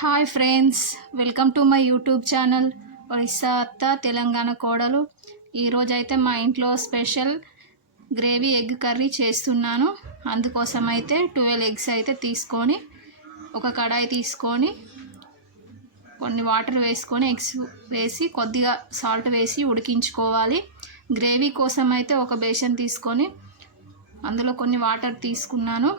Hi friends, welcome to my YouTube channel Orissa అత్త తెలంగాణ కోడలు. ఈరోజు అయితే మా ఇంట్లో స్పెషల్ గ్రేవీ ఎగ్ కర్రీ చేస్తున్నాను. అందుకోసం అయితే 12 ఎగ్స్ అయితే తీసుకొని ఒక కడాయి తీసుకొని కొన్ని వాటర్ వేసుకొని ఎగ్స్ వేసి కొద్దిగా సాల్ట్ వేసి ఉడికించుకోవాలి. గ్రేవీ కోసం అయితే ఒక బేషన్ తీసుకొని అందులో కొన్ని వాటర్ తీసుకున్నాను.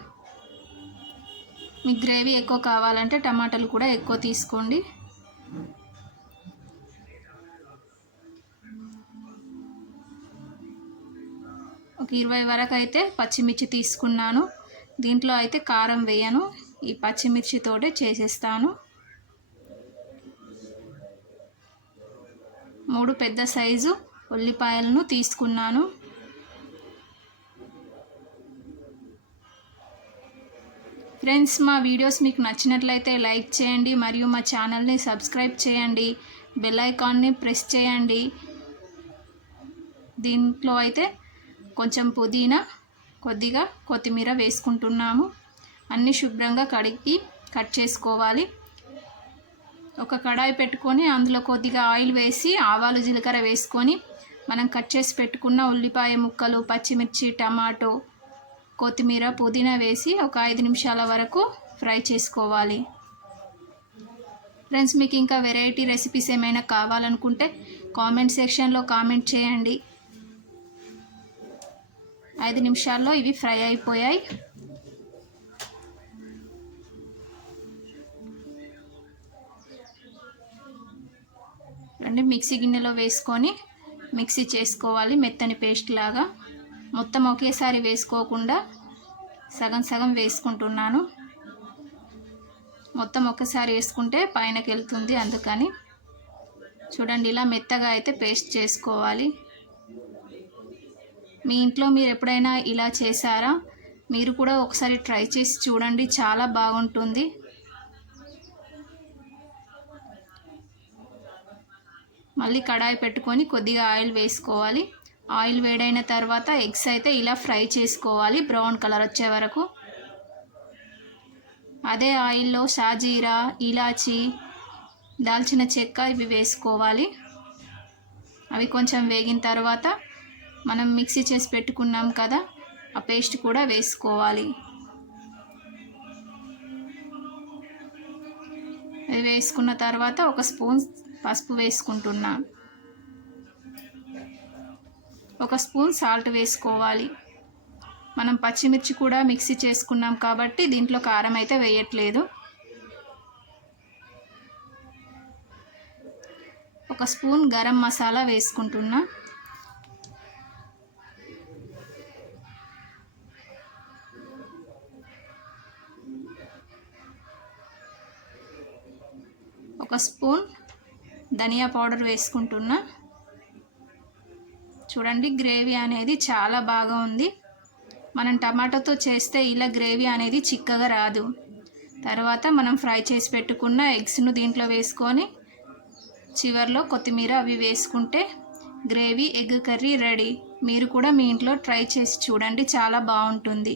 మీకు గ్రేవీ ఎక్కువ కావాలంటే టమాటాలు కూడా ఎక్కువ తీసుకోండి. ఒక 20 వరకు అయితే పచ్చిమిర్చి తీసుకున్నాను. దీంట్లో అయితే కారం వేయను, ఈ పచ్చిమిర్చితోటే చేసేస్తాను. 3 పెద్ద సైజు ఉల్లిపాయలను తీసుకున్నాను. ఫ్రెండ్స్, మా వీడియోస్ మీకు నచ్చినట్లయితే లైక్ చేయండి మరియు మా ఛానల్ని సబ్స్క్రైబ్ చేయండి, బెల్ ఐకాన్ని ప్రెస్ చేయండి. దీంట్లో అయితే కొంచెం పుదీనా, కొద్దిగా కొత్తిమీర వేసుకుంటున్నాము. అన్నీ శుభ్రంగా కడిగి కట్ చేసుకోవాలి. ఒక కడాయి పెట్టుకొని అందులో కొద్దిగా ఆయిల్ వేసి ఆవాలు జీలకర్ర వేసుకొని మనం కట్ చేసి పెట్టుకున్న ఉల్లిపాయ ముక్కలు, పచ్చిమిర్చి, టమాటో, కొత్తిమీర, పుదీనా వేసి ఒక 5 నిమిషాల వరకు ఫ్రై చేసుకోవాలి. ఫ్రెండ్స్, మీకు ఇంకా వెరైటీ రెసిపీస్ ఏమైనా కావాలనుకుంటే కామెంట్ సెక్షన్లో కామెంట్ చేయండి. 5 నిమిషాల్లో ఇవి ఫ్రై అయిపోయాయి. రండి, మిక్సీ గిన్నెలో వేసుకొని మిక్సీ చేసుకోవాలి మెత్తని పేస్ట్ లాగా. మొత్తం ఒకేసారి వేసుకోకుండా సగం సగం వేసుకుంటున్నాను. మొత్తం ఒకేసారి వేసుకుంటే పైనకి వెళ్తుంది, అందుకని చూడండి ఇలా మెత్తగా అయితే పేస్ట్ చేసుకోవాలి. మీ ఇంట్లో మీరు ఎప్పుడైనా ఇలా చేశారా? మీరు కూడా ఒకసారి ట్రై చేసి చూడండి, చాలా బాగుంటుంది. మళ్ళీ కడాయి పెట్టుకొని కొద్దిగా ఆయిల్ వేసుకోవాలి. ఆయిల్ వేడైన తర్వాత ఎగ్స్ అయితే ఇలా ఫ్రై చేసుకోవాలి బ్రౌన్ కలర్ వచ్చే వరకు. అదే ఆయిల్లో షాజీరా, ఇలాచి, దాల్చిన చెక్క ఇవి వేసుకోవాలి. అవి కొంచెం వేగిన తర్వాత మనం మిక్సీ చేసి పెట్టుకున్నాం కదా, ఆ పేస్ట్ కూడా వేసుకోవాలి. ఇవి వేసుకున్న తర్వాత ఒక స్పూన్ పసుపు వేసుకుంటున్నా, ఒక స్పూన్ సాల్ట్ వేసుకోవాలి. మనం పచ్చిమిర్చి కూడా మిక్సీ చేసుకున్నాం కాబట్టి దీంట్లో కారం అయితే వేయట్లేదు. ఒక స్పూన్ గరం మసాలా వేసుకుంటున్నా. ఒక స్పూన్ ధనియా పౌడర్ వేసుకుంటున్నా. చూడండి, గ్రేవీ అనేది చాలా బాగా ఉంది. మనం టమాటోతో చేస్తే ఇలా గ్రేవీ అనేది చిక్కగా రాదు. తర్వాత మనం ఫ్రై చేసి పెట్టుకున్న ఎగ్స్ను దీంట్లో వేసుకొని చివర్లో కొత్తిమీర అవి వేసుకుంటే గ్రేవీ ఎగ్ కర్రీ రెడీ. మీరు కూడా మీ ఇంట్లో ట్రై చేసి చూడండి, చాలా బాగుంటుంది.